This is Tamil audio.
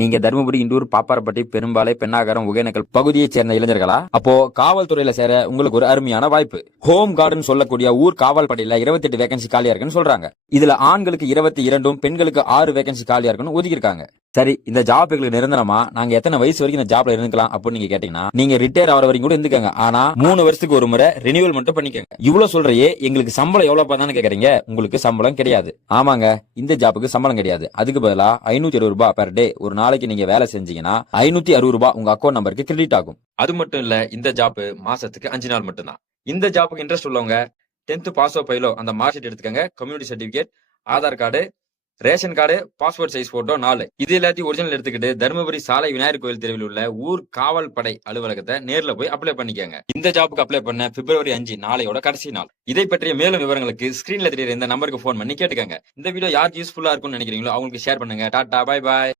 நீங்க தருமபுரி, இண்டூர், பாப்பாரப்பட்டி, பெரும்பாலை, பெண்ணாகரம், ஒகேனக்கல் பகுதியைச் சேர்ந்த இளைஞர்களா? அப்போ காவல்துறையில சேர உங்களுக்கு ஒரு அருமையான வாய்ப்பு. ஹோம் கார்டுன்னு சொல்லக்கூடிய ஊர் காவல் படையில 28 வேகன்சி காலியா இருக்குன்னு சொல்றாங்க. இதுல ஆண்களுக்கு 22ம் பெண்களுக்கு 6 வேகன்சி காலியா இருக்குன்னு ஒதுக்கிருக்காங்க. சரி, இந்த ஜாப் எங்களுக்கு நிரந்தரமா? நாங்க எத்தனை வயசு வரைக்கும் இந்த ஜாப்ல இருந்துக்கலாம் அப்படின்னு நீங்க கேட்டீங்கன்னா, நீங்க ரிட்டையர் ஆகிற வரைக்கும் கூட இருந்துக்கங்க. ஆனா 3 வருஷத்துக்கு ஒரு முறை ரினியூவல் மட்டும் பண்ணிக்கங்க. இவ்வளவு சொல்றையே, எங்களுக்கு சம்பளம் எவ்வளவு பார்த்தான்னு கேக்குறீங்க? உங்களுக்கு சம்பளம் கிடையாது. ஆமாங்க, இந்த ஜாப்புக்கு சம்பளம் கிடையாது. அதுக்கு பதிலா 560 ரூபாய் பெர் டே ஒரு நாளைக்கு நீங்க வேலை செஞ்சீங்கன்னா 560 ரூபாய் உங்க அக்கௌண்ட் நம்பருக்கு கிரெடிட் ஆகும். அது மட்டும் இல்ல, இந்த ஜாப் மாசத்துக்கு 5 நாள் மட்டும்தான். இந்த ஜாப்புக்கு இன்ட்ரெஸ்ட் உள்ளவங்க 10th பாஸோ ஃபெயிலோ அந்த மார்க் ஷீட் எடுத்துக்கங்க. Community certificate, Aadhaar card, ration card, passport size photo 4 இது எல்லாத்தையும் ஒரிஜினல் எடுத்துக்கிட்டு தருமபுரி சாலை விநாயகர் கோயில் தெருவில் உள்ள ஊர் காவல் படை அலுவலகத்தை நேர்ல போய் அப்ளை பண்ணிக்கங்க. இந்த ஜாப்புக்கு அப்ளை பண்ண பிப்ரவரி 5 நாளையோட கடைசி நாள். இதை பற்றிய மேலும் விவரங்களுக்கு ஸ்கிரீன்ல தெரியுற இந்த நம்பருக்கு போன் பண்ணி கேட்டுக்கங்க. இந்த வீடியோ யாருக்கு யூஸ்ஃபுல்லா இருக்கும்னு நினைக்கிறீங்களோ அவங்களுக்கு ஷேர் பண்ணுங்க. Tata, bye bye.